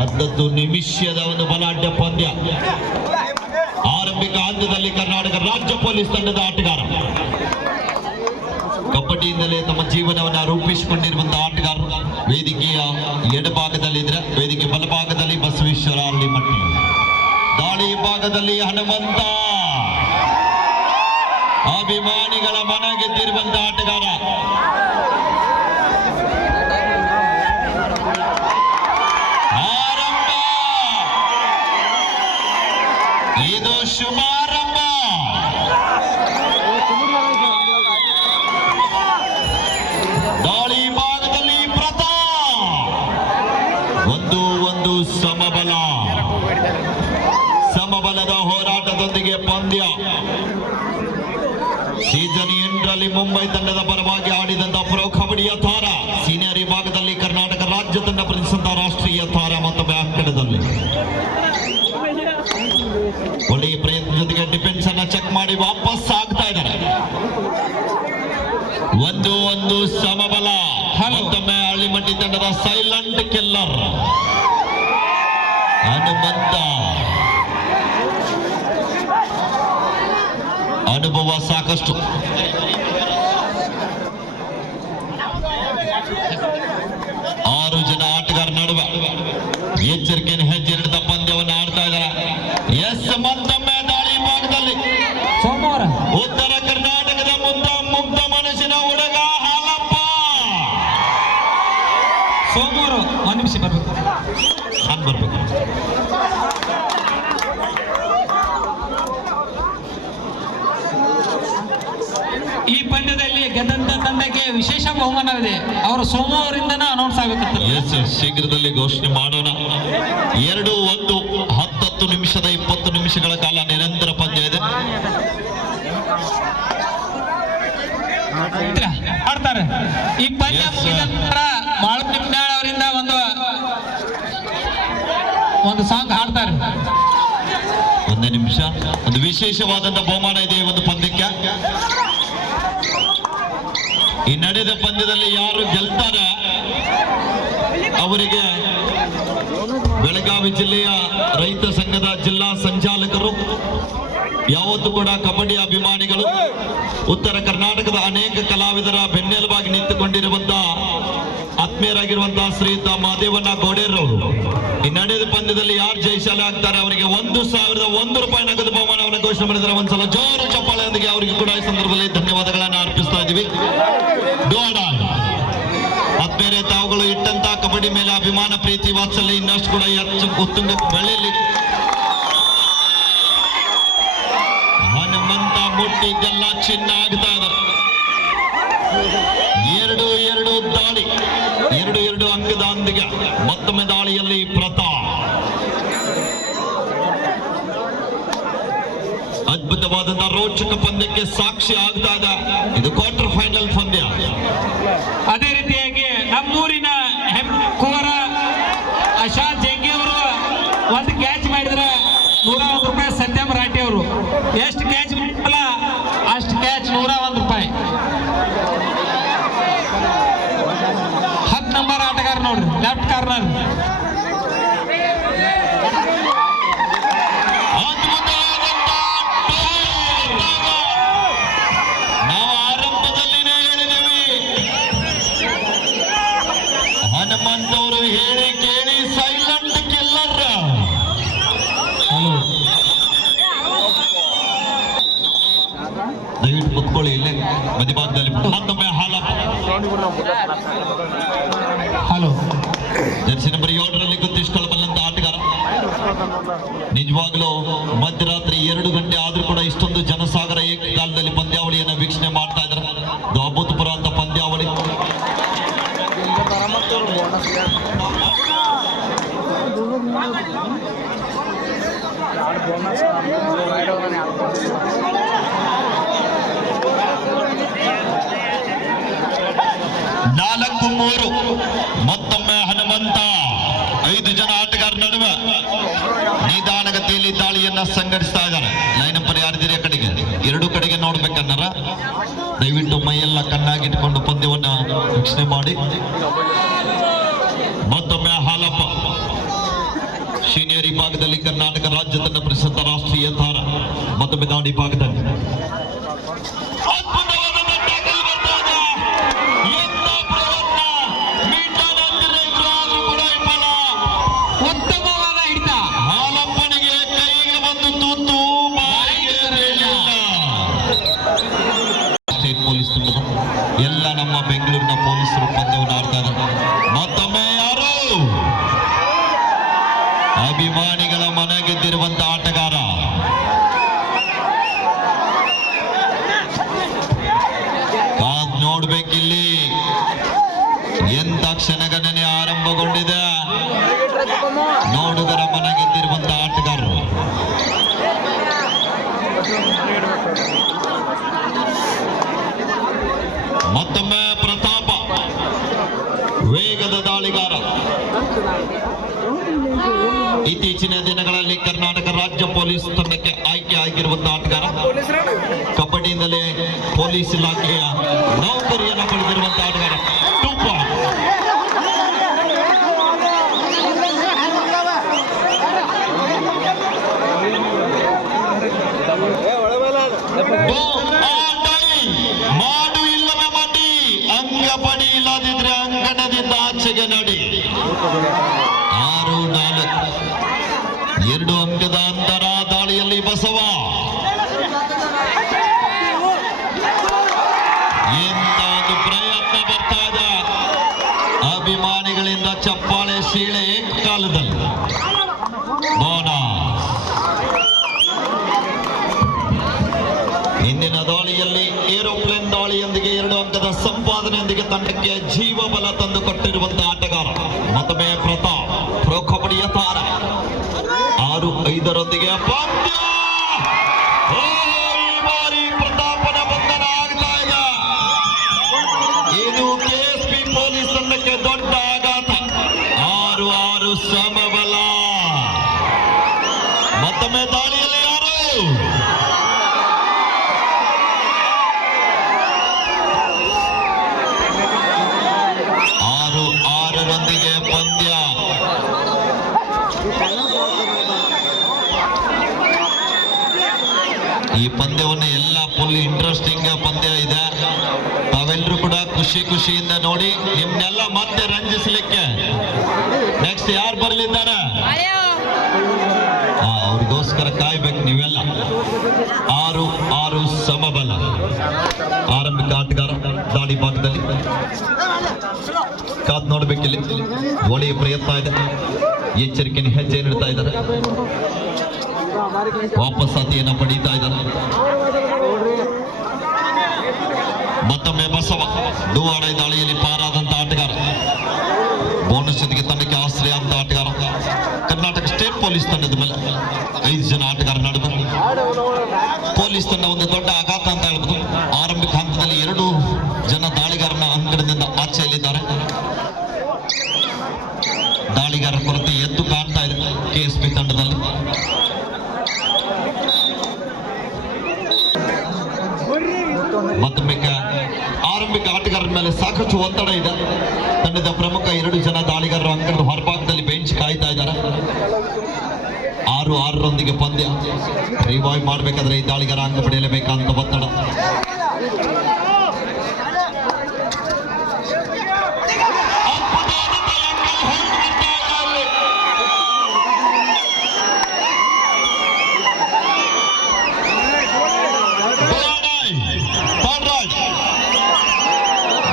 11 ನಿಮಿಷದ ಒಂದು ಬಲಾಢ್ಯ ಪಂದ್ಯ. ಆರಂಭಿಕ ಹಂತದಲ್ಲಿ ಕರ್ನಾಟಕ ರಾಜ್ಯ ಪೊಲೀಸ್ ತಂಡದ ಆಟಗಾರ, ಕಬಡ್ಡಿಯಿಂದಲೇ ತಮ್ಮ ಜೀವನವನ್ನು ರೂಪಿಸಿಕೊಂಡಿರುವಂತಹ ಆಟಗಾರರು ವೇದಿಕೆಯ ಎಡಭಾಗದಲ್ಲಿದ್ರೆ, ವೇದಿಕೆ ಬಲಭಾಗದಲ್ಲಿ ಬಸವೇಶ್ವರ ಅರಳಿಮಟ್ಟಿ, ದಾಳಿ ಭಾಗದಲ್ಲಿ ಹನುಮಂತ. ಅಭಿಮಾನಿಗಳ ಮನ ಗೆದ್ದಿರುವಂತಹ ಆಟಗಾರ. ಆರಂಭ, ಇದು ಶುಭಾರಂಭ. ದಾಳಿ ಭಾಗದಲ್ಲಿ ಪ್ರತಾಪ್. ಒಂದು ಸಮಬಲದ ಹೋರಾಟದೊಂದಿಗೆ ಪಂದ್ಯ. ಸೀಸನ್ 8ರಲ್ಲಿ ಮುಂಬೈ ತಂಡದ ಪರವಾಗಿ ಆಡಿದಂತಹ ಪ್ರೊ ಕಬಡ್ಡಿಯ ತಾರ, ಸೀನಿಯರ್ ವಿಭಾಗದಲ್ಲಿ ಕರ್ನಾಟಕ ರಾಜ್ಯ ತಂಡ ಪ್ರತಿಸಿದಂತಹ ರಾಷ್ಟ್ರೀಯ ತಾರ ಮತ್ತೊಮ್ಮೆ ಆಕಡದಲ್ಲಿ ಒಳ್ಳೆಯ ಪ್ರಯತ್ನ ಜೊತೆಗೆ ಡಿಫೆನ್ಸ್ ಅನ್ನ ಚೆಕ್ ಮಾಡಿ ವಾಪಸ್ ಆಗ್ತಾ ಇದ್ದಾರೆ. ಒಂದು ಸಮಬಲ. ಮತ್ತೊಮ್ಮೆ ಅರಳಿಮಟ್ಟಿ ತಂಡದ ಸೈಲೆಂಟ್ ಕಿಲ್ಲರ್ ಹನುಮಂತ. ಅನುಭವ ಸಾಕಷ್ಟು. ಆರು ಜನ ಆಟಗಾರ ನಡುವೆ ಎಚ್ಚರಿಕೆಯನ್ನು ಹೆಜ್ಜೆ ಹಿಡಿದ ಪಂದ್ಯವನ್ನು ಆಡ್ತಾ ಇದ್ದಾರೆ. ಎಸ್, ಮತ್ತೊಮ್ಮೆ ದಾಳಿ ಭಾಗದಲ್ಲಿ ಸೋಮವಾರ ಉತ್ತರ ಕರ್ನಾಟಕದ ಮುಗ್ಧ ಮನಸ್ಸಿನ ಹುಡುಗ ಹಾಲಪ್ಪ. ಸೋಮವಾರ 1 ನಿಮಿಷ ಬರ್ಬೇಕು. ಈ ಪಂದ್ಯದಲ್ಲಿ ಗೆದ್ದಂತ ತಂಡಕ್ಕೆ ವಿಶೇಷ ಬಹುಮಾನವಿದೆ. ಅವರು ಸೋಮವಾರದಿಂದನೇ ಅನೌನ್ಸ್ ಆಗಬೇಕಾಗ್ತದೆ. ಶೀಘ್ರದಲ್ಲಿ ಘೋಷಣೆ ಮಾಡೋಣ. 2-1 10 ನಿಮಿಷದ 20 ನಿಮಿಷಗಳ ಕಾಲ ನಿರಂತರ ಪಂದ್ಯ ಇದೆ. ಆಡ್ತಾರೆ. ಈ ಪಂದ್ಯ ಮುಗಿದ ನಂತರ ಮಾಳಪ್ಪ ನಿಮ್ನಾಳ್ ಅವರಿಂದ ಒಂದು ಸಾಂಗ್ ಹಾಡ್ತಾರೆ. 1 ನಿಮಿಷ. ಒಂದು ವಿಶೇಷವಾದಂತಹ ಬಹುಮಾನ ಇದೆ ಈ ಒಂದು ಪಂದ್ಯಕ್ಕೆ. ಈ ನಡೆದ ಪಂದ್ಯದಲ್ಲಿ ಯಾರು ಗೆಲ್ತಾರೆ ಅವರಿಗೆ ಬೆಳಗಾವಿ ಜಿಲ್ಲೆಯ ರೈತ ಸಂಘದ ಜಿಲ್ಲಾ ಸಂಚಾಲಕರು, ಯಾವತ್ತೂ ಕೂಡ ಕಬಡ್ಡಿ ಅಭಿಮಾನಿಗಳು, ಉತ್ತರ ಕರ್ನಾಟಕದ ಅನೇಕ ಕಲಾವಿದರ ಬೆನ್ನೆಲುಬಾಗಿ ನಿಂತುಕೊಂಡಿರುವಂತಹ ಆತ್ಮೀಯರಾಗಿರುವಂತಹ ಶ್ರೀಯುತ ಮಾದೇವಣ್ಣ ಗೋಡೇರವರು ಈ ನಡೆದ ಪಂದ್ಯದಲ್ಲಿ ಯಾರು ಜಯಶಾಲಿ ಆಗ್ತಾರೆ ಅವರಿಗೆ 1,001 ರೂಪಾಯಿ ನಗದು ಬಹುಮಾನವನ್ನು ಘೋಷಣೆ ಮಾಡಿದರೆ ಒಂದ್ಸಲ ಜೋರು ಚಪ್ಪಾಳೆಯೊಂದಿಗೆ ಅವರಿಗೆ ಕೂಡ ಈ ಸಂದರ್ಭದಲ್ಲಿ ಧನ್ಯವಾದಗಳನ್ನು ಅರ್ಪಿಸ್ತಾ ಇದ್ದೀವಿ. ಆತ್ಮೀಯರೇ, ತಾವುಗಳು ಇಟ್ಟಂತ ಕಬಡ್ಡಿ ಮೇಲೆ ಅಭಿಮಾನ, ಪ್ರೀತಿ, ವಾತ್ಸಲ್ಯ ಇನ್ನಷ್ಟು ಕೂಡ ಉತ್ತುಂಗಕ್ಕೆ ಬೆಳೆಯಲಿ. ಹನುಮಂತ ಮುಟ್ಟಿದ್ದೆಲ್ಲ ಚಿನ್ನ ಆಗ್ತಾ ಇದೆ. 2-2 ದಾಳಿ, 2-2 ಅಂಕದ ಅಂದಿಗೆ ಮತ್ತೊಮ್ಮೆ ದಾಳಿಯಲ್ಲಿ ಪ್ರತಾಪ್. ಅದ್ಭುತವಾದಂತಹ ರೋಚಕ ಪಂದ್ಯಕ್ಕೆ ಸಾಕ್ಷಿ ಆಗ್ತಾ ಇದೆ. ಇದು ಕ್ವಾರ್ಟರ್ ಫೈನಲ್ ಪಂದ್ಯ. ಅದೇ ರೀತಿಯಾಗಿ ನಮ್ಮೂರಿನ ಕುವರ ಅಶಾದ್ ಜಂಗಿ ಅವರು ಒಂದು ಕ್ಯಾಚ್ ಮಾಡಿದ್ರೆ 101 ರೂಪಾಯಿ. ಸತ್ಯಂ ರಾಠಿ ಅವರು ಎಷ್ಟು ಕ್ಯಾಚ್ ಮಾಡಿಲ್ಲ ಅಷ್ಟು ಕ್ಯಾಚ್ 101 ರೂಪಾಯಿ. 10 ನಂಬರ್ ಆಟಗಾರ ನೋಡ್ರಿ, ಲೆಫ್ಟ್ ಕಾರ್ನರ್. ನಾವು ಆರಂಭದಲ್ಲಿನೇ ಹೇಳಿದ್ದೇವೆ, ಹನುಮಂತ ಅವರು ಹೇಳಿ ಕೇಳಿ ಸೈಲೆಂಟ್ ಕಿಲ್ಲರ್. ದಯವಿಟ್ಟು ಕುತ್ಕೊಳ್ಳಿ ಇಲ್ಲೇ ಮಧ್ಯಭಾಗದಲ್ಲಿ. ಮತ್ತೊಮ್ಮೆ ಹಾಲಪ್ಪ. ಹಲೋ, ಜರ್ಸಿ ನಂಬರ್ 7ರಲ್ಲಿ ಗುರುತಿಸಿಕೊಳ್ಳಬಲ್ಲಂತ ಆಟಗಾರ. ನಿಜವಾಗ್ಲೂ ಮಧ್ಯರಾತ್ರಿ 2 ಗಂಟೆ ಆದ್ರೂ ಕೂಡ ಇಷ್ಟೊಂದು ಜನಸಾಗರ ಏಕಕಾಲದಲ್ಲಿ ಪಂದ್ಯಾವಳಿಯನ್ನು ವೀಕ್ಷಣೆ ಮಾಡ್ತಾ ಇದ್ದಾರೆ. ಇದು ಅಭೂತಪೂರ್ವ ಅಂತ ಪಂದ್ಯಾವಳಿ. ನಾಲ್ಕು 3 ಮತ್ತೊಮ್ಮೆ ಹನುಮಂತ. 5 ಜನ ಆಟಗಾರ ನಡುವೆ ನಿಧಾನಗತಿಯಲ್ಲಿ ದಾಳಿಯನ್ನ ಸಂಘಟಿಸ್ತಾ ಇದ್ದಾರೆ. ಲೈನ್ ನಂಬರ್ ಯಾರಿದ್ದೀರಿ ಆ ಕಡೆಗೆ? ಎರಡು ಕಡೆಗೆ ನೋಡ್ಬೇಕನ್ನಾರ ದಯವಿಟ್ಟು ಮೈಯೆಲ್ಲ ಕಣ್ಣಾಗಿಟ್ಕೊಂಡು ಪಂದ್ಯವನ್ನ ವೀಕ್ಷಣೆ ಮಾಡಿ. ಮತ್ತೊಮ್ಮೆ ಹಾಲಪ್ಪ ಸೀನಿಯರ್ ವಿಭಾಗದಲ್ಲಿ ಕರ್ನಾಟಕ ರಾಜ್ಯ ತಂಡ ಪ್ರಸಿದ್ಧ ರಾಷ್ಟ್ರೀಯ ತಾರ. ಮತ್ತೊಮ್ಮೆ ದಾಂಡಿ ಭಾಗದಲ್ಲಿ ಉತ್ತಮವಾದ ಹಿಡಿತ. ಹಾಲಪ್ಪನಿಗೆ ಕೈಗೆ ಬಂದು ತೂತು ಸ್ಟೇಟ್ ಪೊಲೀಸ್ ತಂಡದ ಎಲ್ಲ ನಮ್ಮ ಬೆಂಗಳೂರಿನ ಪೊಲೀಸರು ಪಂದ್ಯವನ್ನು ಆಡ್ತಾ ಇದ್ದಾರೆ. ಮತ್ತೊಮ್ಮೆ ಯಾರು ಅಭಿಮಾನಿಗಳ ಮನ ಗೆದ್ದಿರುವಂತ ಆಟಗಾರ ನೋಡ್ಬೇಕಿಲ್ಲಿ ಎಂತ ಕ್ಷಣಗಣನೆ ಆರಂಭಗೊಂಡಿದೆ. ನೋಡುಗರ ಮನ ಗೆದ್ದಿರುವಂತ ಆಟಗಾರರು ಮತ್ತೊಮ್ಮೆ ಪ್ರತಾಪ ವೇಗದ ದಾಳಿಗಾರ. ಇತ್ತೀಚಿನ ದಿನಗಳಲ್ಲಿ ಕರ್ನಾಟಕ ರಾಜ್ಯ ಪೊಲೀಸ್ ತಂಡಕ್ಕೆ ಆಯ್ಕೆ ಆಗಿರುವಂತಹ ಆಟಗಾರ, ಕಬಡ್ಡಿಯಿಂದಲೇ ಪೊಲೀಸ್ ಇಲಾಖೆಯ ನೌಕರಿಯನ್ನು ಪಡೆದಿರುವಂತಹ ಆಟಗಾರ ಟೂಪ. ಮಾಡು ಇಲ್ಲವೇ ಮಾಡಿ, ಅಂಗ ಪಡಿ ಇಲ್ಲದಿದ್ರೆ ಅಂಗಣದಿಂದ ಆಚೆಗೆ ನಡಿ. 6-4 2 ಅಂಕದ ಅಂತರ ದಾಳಿಯಲ್ಲಿ ಬಸವ. ಎಂತ ಒಂದು ಪ್ರಯತ್ನ ಬರ್ತಾ ಇದೆ. ಅಭಿಮಾನಿಗಳಿಂದ ಚಪ್ಪಾಳೆ ಶೀಳೆ ಏಕಕಾಲದಲ್ಲಿ. ಇಂದಿನ ದಾಳಿಯಲ್ಲಿ ಏರೋಪ್ಲೇನ್ ದಾಳಿಯೊಂದಿಗೆ 2 ಅಂಕದ ಸಂಪಾದನೆಯೊಂದಿಗೆ ತಂಡಕ್ಕೆ ಜೀವಬಲ ತಂದು ಕೊಟ್ಟಿರುವಂತಹ ಆಟಗಾರ ಮತ್ತೊಮ್ಮೆ ಪ್ರತಾಪ್. ಪ್ರೊ ಕಬಡ್ಡಿಯ ತಾರ 6-5 ಪಂದ್ಯ. ಈ ಬಾರಿ ಪ್ರತಾಪನ ಬಂಧನ ಆಗ್ತಾ ಇದೆ. ಇದು ಕೆಎಸ್ಪಿ ಪೊಲೀಸ್ ತಂಡಕ್ಕೆ ದೊಡ್ಡ ಆಘಾತ. 6-6 ಸಮಬಲ. ಮತ್ತೊಮ್ಮೆ ದಾಳಿಯಲ್ಲಿ ಯಾರು 6-6 ಪಂದ್ಯ. ಈ ಪಂದ್ಯವನ್ನು ಎಲ್ಲ ಫುಲ್ ಇಂಟ್ರೆಸ್ಟಿಂಗ್ ಪಂದ್ಯ ಇದೆ. ತಾವೆಲ್ಲರೂ ಕೂಡ ಖುಷಿಯಿಂದ ನೋಡಿ. ನಿಮ್ನೆಲ್ಲ ಮತ್ತೆ ರಂಜಿಸಲಿಕ್ಕೆ ನೆಕ್ಸ್ಟ್ ಯಾರು ಬರಲಿದ್ದಾರೆ ಅವ್ರಿಗೋಸ್ಕರ ಕಾಯ್ಬೇಕು ನೀವೆಲ್ಲ. 6-6 ಸಮಬಲ. ಆರಂಭಿಕ ಆಟಗಾರ ದಾಳಿ ಭಾಗದಲ್ಲಿ ಕಾದ್ ನೋಡ್ಬೇಕಿಲ್ಲಿ. ಒಳ್ಳೆಯ ಪ್ರಯತ್ನ ಇದೆ. ಎಚ್ಚರಿಕೆಯ ಹೆಜ್ಜೆ ನೀಡ್ತಾ ಇದ್ದಾರೆ. ವಾಪಸ್ಸಾತಿಯನ್ನು ಪಡೀತಾ ಇದ್ದಾರೆ. ಮತ್ತೊಮ್ಮೆ ಬಸವ ಡುವಾಡೈ ದಾಳಿಯಲ್ಲಿ ಪಾರಾದಂತ ಆಟಗಾರ. ಬೋನಸ್ ಜೊತೆಗೆ ತಂಡಕ್ಕೆ ಆಶ್ರಯ ಅಂತ ಆಟಗಾರ. ಕರ್ನಾಟಕ ಸ್ಟೇಟ್ ಪೊಲೀಸ್ ತಂಡದ ಮೇಲೆ 5 ಜನ ಆಟಗಾರ ನಡುವೆ ಪೊಲೀಸ್ ತಂಡ ಒಂದು ದೊಡ್ಡ ಆಘಾತ ಅಂತ ಹೇಳ್ಬೋದು. ಆರಂಭಿಕ ಹಂತದಲ್ಲಿ 2 ಜನ ದಾಳಿಗಾರನ ಅಂಕಣದಿಂದ ಆಚೆಯಲ್ಲಿದ್ದಾರೆ. ದಾಳಿಗಾರ ಕೊರತೆ ಎದ್ದು ಕಾಣ್ತಾ ಇದೆ ಕೆಎಸ್ಪಿ ತಂಡದಲ್ಲಿ. ಮತ್ತೊಮ್ಮೆ ಆರಂಭಿಕ ಆಟಗಾರರ ಮೇಲೆ ಸಾಕಷ್ಟು ಒತ್ತಡ ಇದೆ. ತಂಡದ ಪ್ರಮುಖ 2 ಜನ ದಾಳಿಗಾರರು ಅಂಕಣದ ಹೊರಭಾಗದಲ್ಲಿ ಬೆಂಚ್ ಕಾಯ್ತಾ ಇದ್ದಾರೆ. 6-6 ಪಂದ್ಯ. ರಿವೈವ್ ಮಾಡಬೇಕಾದ್ರೆ ಈ ದಾಳಿಗಾರ ಅಂಕ ಪಡೆಯಲೇಬೇಕಂತ ಒತ್ತಡ.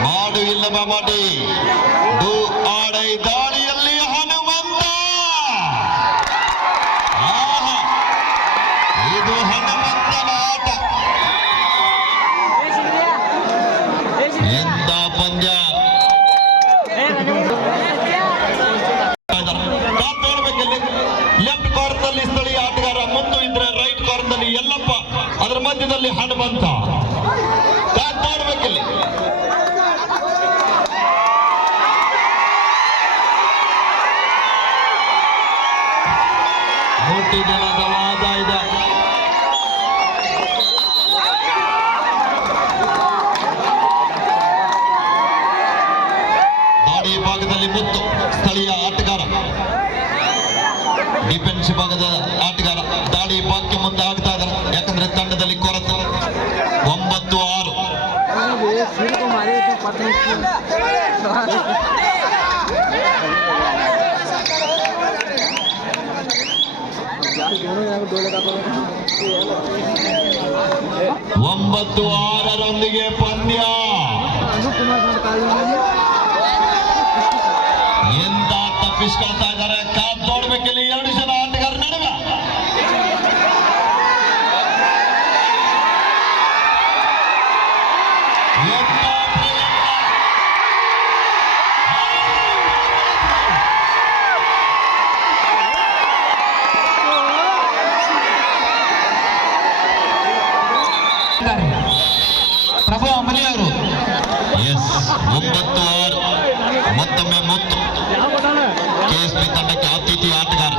ಮಾಡು ಇಲ್ಲವ ಮಾಡಿ ಡುವಾಡೈ ದಾಳಿಯಲ್ಲಿ ಹನುಮಂತ. ಇದು ಹನುಮಂತನ ಆಟ. ಎಂತ ಪಂದ್ಯ. ನೋಡ್ಬೇಕಲ್ಲಿ ಲೆಫ್ಟ್ ಕಾರ್ನರ್ನಲ್ಲಿ ಸ್ಥಳೀಯ ಆಟಗಾರ ಮುಂದೆ ಇದ್ರೆ ರೈಟ್ ಕಾರ್ನರ್ನಲ್ಲಿ ಯಲ್ಲಪ್ಪ, ಅದರ ಮಧ್ಯದಲ್ಲಿ ಹನುಮಂತ. ನೋಡ್ಬೇಕಿಲ್ಲಿ ಕೋಟಿ ಜನದ ವಾದ ಇದೆ. ಭಾಗದಲ್ಲಿ ಮುತ್ತು ಸ್ಥಳೀಯ ಆಟಗಾರ, ಡಿಫೆನ್ಸ್ ಭಾಗದ ಆಟಗಾರ ದಾಳಿ ಭಾಗ್ಯ ಮುಂದೆ ಆಗ್ತಾ ಇದ್ದಾರೆ. ಯಾಕಂದ್ರೆ ತಂಡದಲ್ಲಿ ಕೊರತೆ. 9-6. ಒಂಬತ್ತು 6ರೊಂದಿಗೆ ಪಂದ್ಯ. ಎಂತ ತಪ್ಪಿಸ್ಕೊಳ್ತಾ ಇದ್ದಾರೆ. ಕಾದ್ ನೋಡ್ಬೇಕಿಲ್ಲ 2 ಜನ ಆಟಗಾರ ನಡುವೆ. ಎಂತ ಪ್ರಯತ್ನ. ಪ್ರಭು ಅಂಬಲಿ ಅವರು. ಎಸ್, 9-6. ಮತ್ತೊಮ್ಮೆ ಮುತ್ತು ಕೆಎಸ್ಪಿ ತಂಡಕ್ಕೆ ಅತಿಥಿ ಆಟಗಾರ.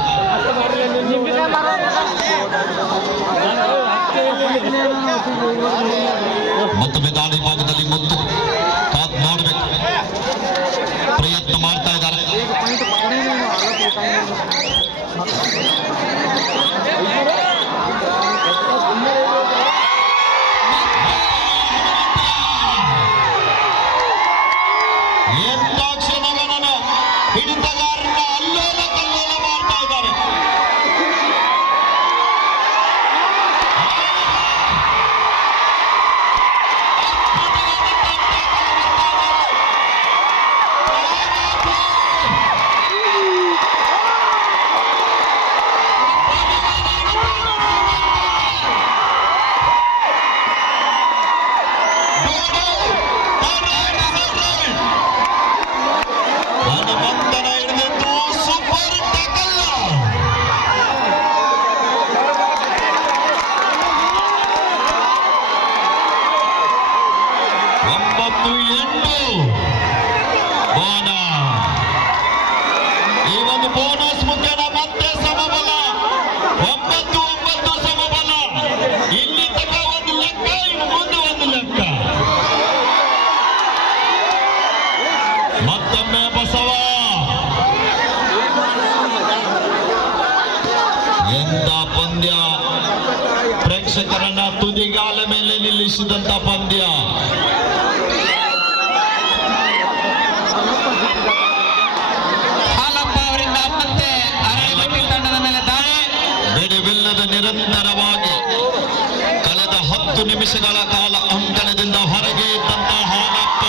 ಮತ್ತೊಮ್ಮೆ ದಾಳಿ ಭಾಗದಲ್ಲಿ ಮುತ್ತು. ಕಾದ್ ನೋಡ್ಬೇಕು. ಪ್ರಯತ್ನ ಮಾಡ್ತಾ ಇದ್ದಾರೆ. ಎಂತ ಕ್ಷಣಗಳನ್ನು ಹಿಡಿತಗಾರನ ಅಲ್ಲೋಲ ಕಲ್ಲೋಲ ಮಾಡ್ತಾ ಇದ್ದಾರೆ. ಹನುಮಂತನ ಹಿಡಿದಿದ್ದು ಸೂಪರ್ ಟ್ಯಾಕಲ್. 9-8. ಈ ಒಂದು ಬೋನಸ್ ಮುಖೇನ ಮತ್ತೆ ಸಮಬಲ. 9-9 ಸಮಬಲ. ಇಲ್ಲಿ ತನಕ ಒಂದು ಲೆಕ್ಕ, ಇನ್ನು ಮುಂದೆ ಒಂದು ಲೆಕ್ಕ. ಮತ್ತೊಮ್ಮೆ ಬಸವ. ಎಂತ ಪಂದ್ಯ. ಪ್ರೇಕ್ಷಕರನ್ನ ತುದಿಗಾಲ ಮೇಲೆ ನಿಲ್ಲಿಸಿದಂತ ಪಂದ್ಯ. ಹಾಲಪ್ಪ ಅವರಿಂದ ಮತ್ತೆ ಅರೆಬಟ್ಟಿ ತಂಡದ ಮೇಲೆ ದಾಳಿ. ಬಿಡುವಿಲ್ಲದ ನಿರಂತರವಾಗಿ ಕಳೆದ 10 ನಿಮಿಷಗಳ ಕಾಲ ಅಂಕಣದಿಂದ ಹೊರಗೆ ಇದ್ದಂತ ಹಾಲಪ್ಪ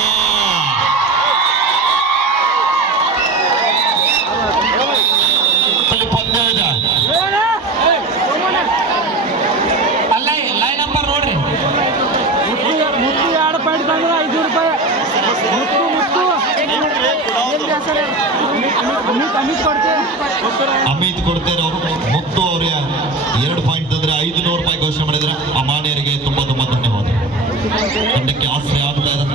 ಅಲ್ಲಿ ಪಂದ್ಯ ಇದೆ. ಅಲ್ಲ ಲೈನ್ ನಂಬರ್ ನೋಡ್ರಿ. ಮುತ್ತು 2 ಪಾಯಿಂಟ್ ತಂದ್ರೆ 5 ರೂಪಾಯಿ. ಅಮಿತ್ ಕೊಡ್ತೇವೆ. ಅಮಿತ್ ಕೊಡ್ತೇನೆ ಅವರು. ಮುತ್ತು ಅವ್ರಿಗೆ 2 ಪಾಯಿಂಟ್ ತಂದ್ರೆ 500 ರೂಪಾಯಿ ಘೋಷಣೆ ಮಾಡಿದ್ರೆ ಆ ಮಾನ್ಯರಿಗೆ ತುಂಬಾ ತುಂಬಾ ಧನ್ಯವಾದ. ತಂಡಕ್ಕೆ ಆಸರೆ ಆಗ್ತಾ ಇದೆ.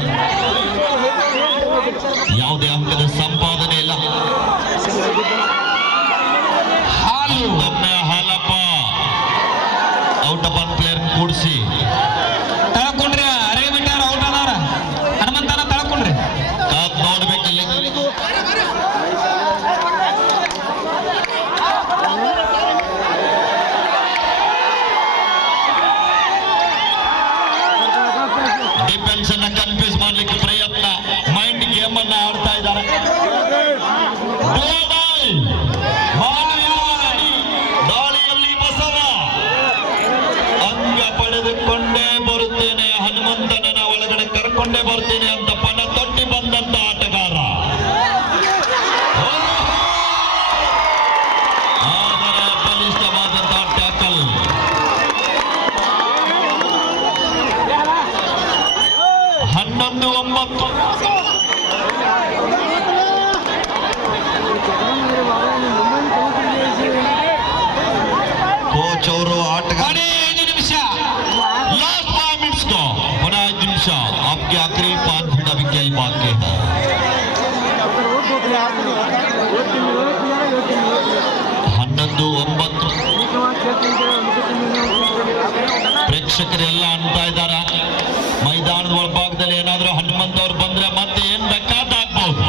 ಯಾವುದೇ ಅಂಕದ ಸಂಪಾದನೆ ಇಲ್ಲ. ಹಾಲು ಒಮ್ಮೆ Halappa out of one player ಕೂಡಿಸಿ ತಳ್ಕೊಂಡ್ರಿ. ಅರೆಬಟ್ಟಿ ಅವ್ರು ಔಟ್ ಆದವ್ರ. ಹನುಮಂತನ ತಳ್ಕೊಂಡ್ರಿ. ಕಾದ್ ನೋಡ್ಬೇಕಿಲ್ಲ. ಡಿಫೆನ್ಸ್ ಅನ್ನ ಕನ್ಫ್ಯೂಸ್ ಮಾಡ್ಲಿಕ್ಕೆ ಪ್ರಯತ್ನ. ಮೈಂಡ್ ಗೇಮ್ ಅನ್ನ ಆಡ್ತಾ ಇದ್ದಾರೆ. ದಾಳಿಯಲ್ಲಿ ಬಸವ ಅಂಗ ಪಡೆದುಕೊಂಡೇ ಬರುತ್ತೇನೆ, ಹನುಮಂತನನ್ನ ಒಳಗಡೆ ಕರ್ಕೊಂಡೇ ಬರ್ತೇನೆ ಅಂತ ಪಣ ತೊಟ್ಟಿ ಬಂದಂತ ಆಟಗಾರ. ಆದರೆ ಬಲಿಷ್ಠವಾದಂತಹ ಟ್ಯಾಕಲ್. 11-9. ಕೋಚ್ ಅವರು ಆಟಗಾರ. 5 ನಿಮಿಷ. लास्ट 5 मिनट्स को बड़ा निमिष आपके आखिरी 5 मिनट अभी खेल बाकी है. 11-9. ಪ್ರೇಕ್ಷಕರೆಲ್ಲ ಅಂತಾ ಇದ್ದಾರೆ ಮೈದಾನದ ಒಳಭಾಗದಲ್ಲಿ ಏನಾದರೂ ಹನುಮಂತ ಅವ್ರು ಬಂದ್ರೆ ಮತ್ತೆ ಏನ್ ಬೇಕಾದ ಆಗ್ಬಹುದು.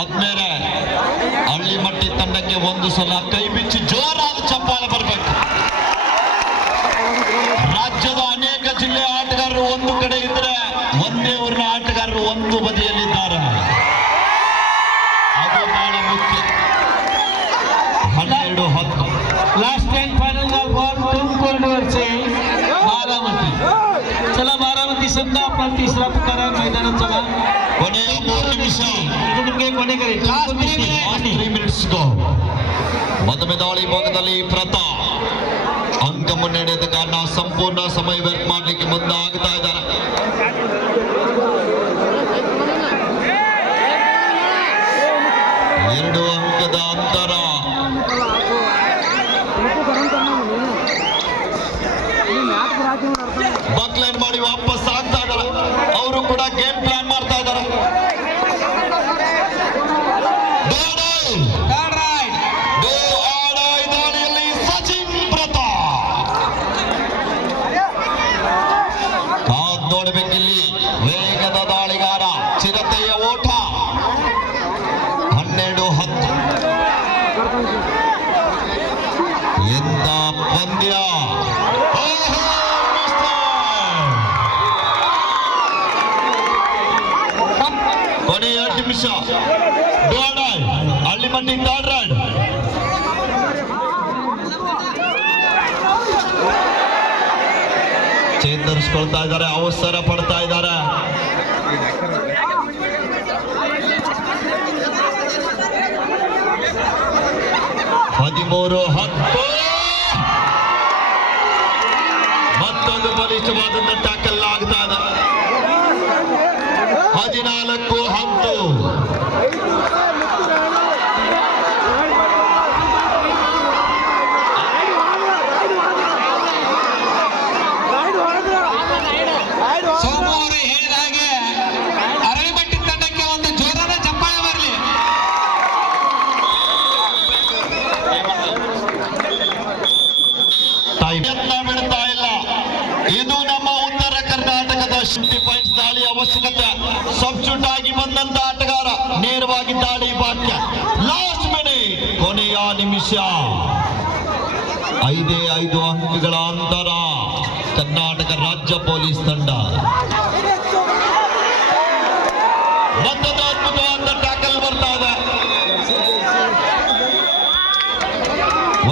ಆದ್ಮೇಲೆ ಹಳ್ಳಿಮಟ್ಟಿ ತಂಡಕ್ಕೆ ಒಂದು ಸಲ ಕೈ ಬಿಚ್ಚಿ ಜೋರಾದ ಚಪ್ಪಾಳೆ ಬರಬೇಕು. ರಾಜ್ಯದ ಅನೇಕ ಜಿಲ್ಲೆಯ ಆಟಗಾರರು ಒಂದು ಕಡೆ ಇದ್ರೆ ಒಂದೇ ಊರಿನ ಆಟಗಾರರು ಒಂದು ಬದಿಯಲ್ಲಿದ್ದಾರೆ. ಅದು ಬಹಳ ಮುಖ್ಯ. 12-10 लास्ट एंड फाइनल का बॉल तुमकुर्ड से बारामती. चला बारामती समजा आपण तिसरा पुकार आहे मैदानात. चला ಕೊನೆಯ 3 ನಿಮಿಷ. ನಿಮಗೆ ಕೊನೆ ಕರೆ ಲಾಸ್ಟ್ 3 minutes ಗೋ. ಮೊದಲ ದಾಳಿ ಭಾಗದಲ್ಲಿ ಪ್ರತಾಪ್ ಅಂಕ ಮುನ್ನಡೆದ ಕಾರಣ ಸಂಪೂರ್ಣ ಸಮಯ ವ್ಯರ್ಥ ಮಾಡಲಿಕ್ಕೆ ಮುಂದಾಗ್ತಾ ಇದ್ದಾರೆ. ಎರಡು ಅಂಕದ ಅಂತರ. ಬಕ್ಲೈನ್ ಮಾಡಿ ವಾಪಸ್ ಆಗ್ತಾ ಇದ್ದಾರೆ. ಅವರು ಕೂಡ ಗೇಮ್ ಪ್ಲಾನ್ ಮಾಡ್ತಾ ಇದ್ದಾರೆ. ದಾಳಿಯಲ್ಲಿ ಸಚಿನ್ ಪ್ರತಾಪ್ ಕಾದ್ ನೋಡ್ಬೇಕಿಲ್ಲಿ. ವೇಗದ ದಾಳಿಗಾರ, ಚಿರತೆಯ ಓಟ. 12-10 ಎಂತ ಪಂದ್ಯ. ಕೊನೆಯ 2 ನಿಮಿಷ. ಹಳ್ಳಿಮಟ್ಟಿ ಥರ್ಡ್ ರನ್. ಚೇತರಿಸ್ಕೊಳ್ತಾ ಇದ್ದಾರೆ, ಅವಸರ ಪಡ್ತಾ ಇದ್ದಾರೆ. ಹದಿಮೂರು 10 ಮತ್ತೊಂದು ಬಲಿಷ್ಠವಾದಂತ ಟ್ಯಾಕಲ್ ಆಗ್ತಾ ಇದೆ. 14-10 ಸೋಮು ಅವರು ಹೇಳಿದ ಹಾಗೆ ಅರಳಿಮಟ್ಟಿ ತಂಡಕ್ಕೆ ಒಂದು ಜೋರಾದ ಚಪ್ಪಾಳೆ ಬರಲಿ. ಯತ್ನ ಬಿಡ್ತಾ ಇಲ್ಲ. ಇದು ನಮ್ಮ ಉತ್ತರ ಕರ್ನಾಟಕದ 50 ಪಾಯಿಂಟ್ಸ್ ದಾಳಿ ಅವಶ್ಯಕತೆ. ಸಬ್ಸ್ಟಿಟ್ಯೂಟ್ ಆಗಿ ಬಂದಂತ ಆಟಗಾರ ನೇರವಾಗಿ ದಾಳಿ ಬಾಕ್ಯ. ಲಾಸ್ಟ್ ಮಿನಿಟ್, ಕೊನೆಯ ನಿಮಿಷ. 5 ಅಂಕಗಳ ಅಂತರ. ಕರ್ನಾಟಕ ರಾಜ್ಯ ಪೊಲೀಸ್ ತಂಡ ಮತ್ತೊಂದು ಅದ್ಭುತವಾದ ಟ್ಯಾಕಲ್ ಬರ್ತಾ ಇದೆ.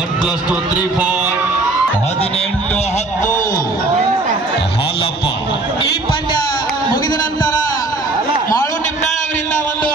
1+2 3 4 18-10 ಹಾಲಪ್ಪ. ಈ ಪಂದ್ಯ ಮುಗಿದ ನಂತರ ಮಾಳು ನಿಂಬಾಳ್ ಅವರಿಂದ ಒಂದು